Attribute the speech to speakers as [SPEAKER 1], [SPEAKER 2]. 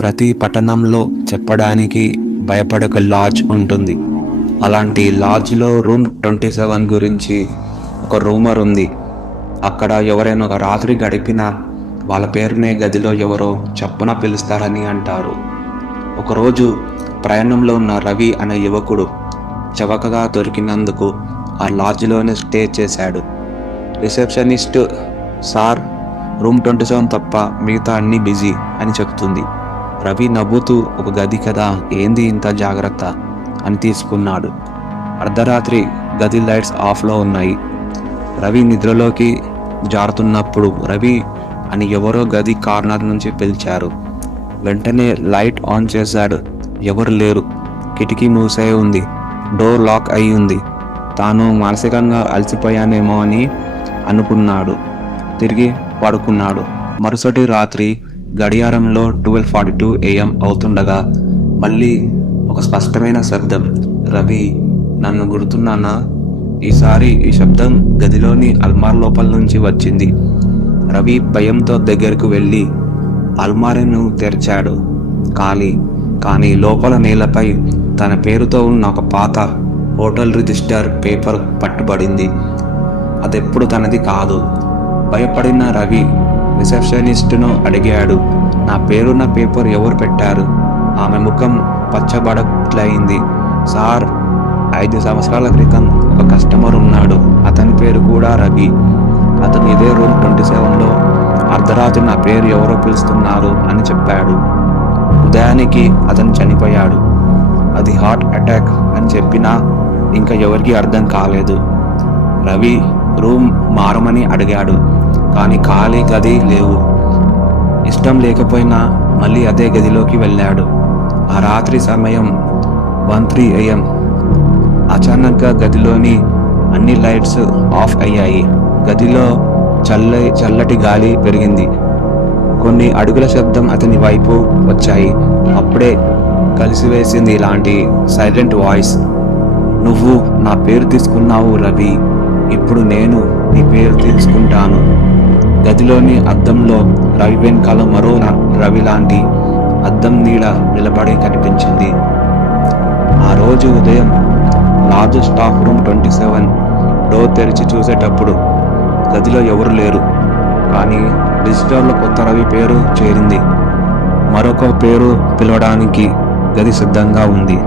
[SPEAKER 1] ప్రతి పట్టణంలో చెప్పడానికి భయపడక లాడ్జ్ ఉంటుంది. అలాంటి లాడ్జ్లో రూమ్ ట్వంటీ సెవెన్ గురించి ఒక రూమర్ ఉంది. అక్కడ ఎవరైనా ఒక రాత్రి గడిపినా వాళ్ళ పేరునే గదిలో ఎవరో చప్పున పిలుస్తారని అంటారు. ఒకరోజు ప్రయాణంలో ఉన్న రవి అనే యువకుడు చవకగా దొరికినందుకు ఆ లాడ్జ్లోనే స్టే చేశాడు. Receptionist sir room twenty seven తప్ప మిగతా అన్నీ బిజీ అని చెప్తుంది రవి నవ్వుతూ ఒక గది కదా ఏంది ఇంత జాగ్రత్త? అని తీసుకున్నాడు. అర్ధరాత్రి గది లైట్స్ ఆఫ్లో ఉన్నాయి. రవి నిద్రలోకి జారుతున్నప్పుడు రవి అని ఎవరో గది కార్నర్ నుంచి పిలిచారు. వెంటనే లైట్ ఆన్ చేశాడు. ఎవరు లేరు. కిటికీ మూసే ఉంది. డోర్ లాక్ అయి ఉంది. తాను మానసికంగా అలసిపోయానేమో అని అనుకున్నాడు. తిరిగి పడుకున్నాడు. మరుసటి రాత్రి గడియారంలో ట్వెల్వ్ ఫార్టీ టూ ఏఎం అవుతుండగా మళ్ళీ ఒక స్పష్టమైన శబ్దం రవి నన్ను గుర్తున్నానా? ఈసారి ఈ శబ్దం గదిలోని అల్మార్ లోపల నుంచి వచ్చింది. రవి భయంతో దగ్గరకు వెళ్ళి అల్మారీను తెరిచాడు. ఖాళీ కానీ లోపల నేలపై తన పేరుతో ఉన్న ఒక పాత హోటల్ రిజిస్టర్ పేపర్ పట్టుబడింది. అదెప్పుడు తనది కాదు. భయపడిన రవి రిసెప్షనిస్ట్ను అడిగాడు. నా పేరున్న పేపర్ ఎవరు పెట్టారు? ఆమె ముఖం పచ్చబడట్లయింది. సార్ ఐదు సంవత్సరాల క్రితం ఒక కస్టమర్ ఉన్నాడు. అతని పేరు కూడా రవి. అతను ఇదే రూమ్ ట్వంటీ సెవెన్లో. అర్ధరాత్రి నా పేరు ఎవరో పిలుస్తున్నారు అని చెప్పాడు. ఉదయానికి అతను చనిపోయాడు. అది హార్ట్ అటాక్ అని చెప్పినా ఇంకా ఎవరికీ అర్థం కాలేదు. రవి రూమ్ మారమని అడిగాడు. కానీ ఖాళీ గది లేవు. ఇష్టం లేకపోయినా మళ్ళీ అదే గదిలోకి వెళ్ళాడు. ఆ రాత్రి సమయం వన్ త్రీ ఏఎం. అచానక్గా గదిలోని అన్ని లైట్స్ ఆఫ్ అయ్యాయి. గదిలో చల్ల చల్లటి గాలి పెరిగింది. కొన్ని అడుగుల శబ్దం అతని వైపు వచ్చాయి. అప్పుడే కలిసివేసింది ఇలాంటి సైలెంట్ వాయిస్. నువ్వు నా పేరు తీసుకున్నావు రవి. ఇప్పుడు నేను నీ పేరు తీసుకుంటాను. గదిలోని అద్దంలో రవి వెనకాల మరో ర- రవి లాంటి అద్దం నీడ నిలబడి కనిపించింది. ఆ రోజు ఉదయం lodge staff room twenty seven door తెరిచి చూసేటప్పుడు గదిలో ఎవరు లేరు. కానీ డిజిటల్లో కొత్త రవి పేరు చేరింది. మరొక పేరు పిలవడానికి గది సిద్ధంగా ఉంది.